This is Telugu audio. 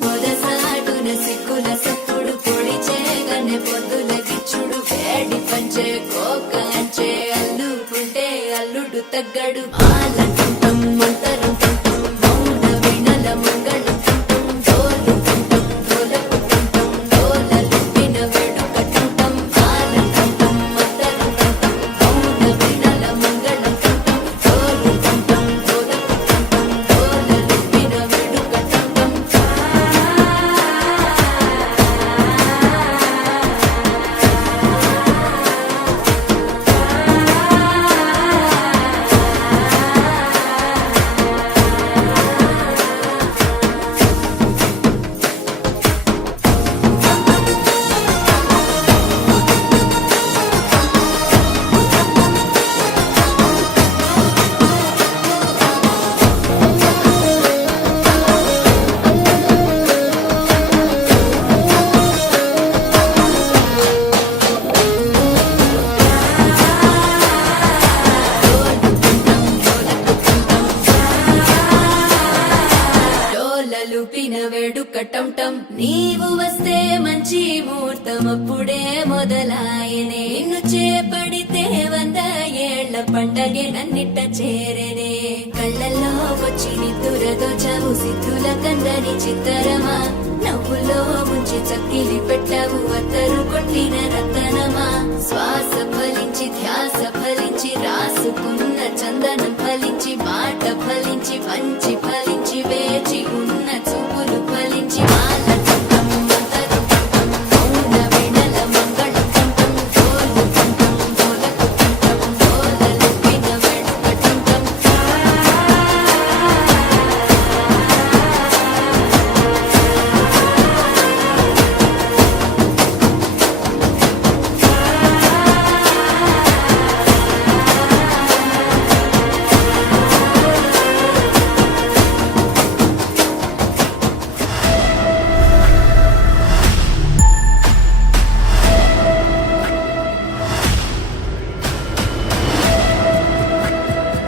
పొదసాటున సిక్కుల సప్పుడు పొడిచే గన్నె పొద్దుల గిచ్చుడు వేడి పంచే కోకంచే అల్లుకుంటే అల్లుడు తగ్గడు ఆలంటుంటం మంతరం టుంటం మౌన వినల మంగళం టుంటం డోలు టుంటం డోలకు టుంటం డోలలిపిన వేడుక టుంటం ఆలంటుంటం మంతరం టుంటం మౌన వినల మంగళం టుంటం డోలు టుంటం డోలకు టుంటం డోలలిపిన వేడుక టుంటం డోలలుపిన వేడుక టంటం నీవు వస్తే మంచి ముహూర్తం అప్పుడే మొదలాయనే నిన్ను చేపడితే 100 ఏళ్ల పండగే నన్నిట్ట చేరనే కళ్ళల్లో వచ్చి నిద్దురతో చవు సిద్ధుల కందని చిత్తరమా నవ్వులో ముంచి చక్కిలి పెట్టావు అత్తరు కొట్టిన రతనమా శ్వాస ఫలించి ధ్యాస ఫలించి రాసుకున్న చందనం ఫలించి మాట ఫలించి పంచి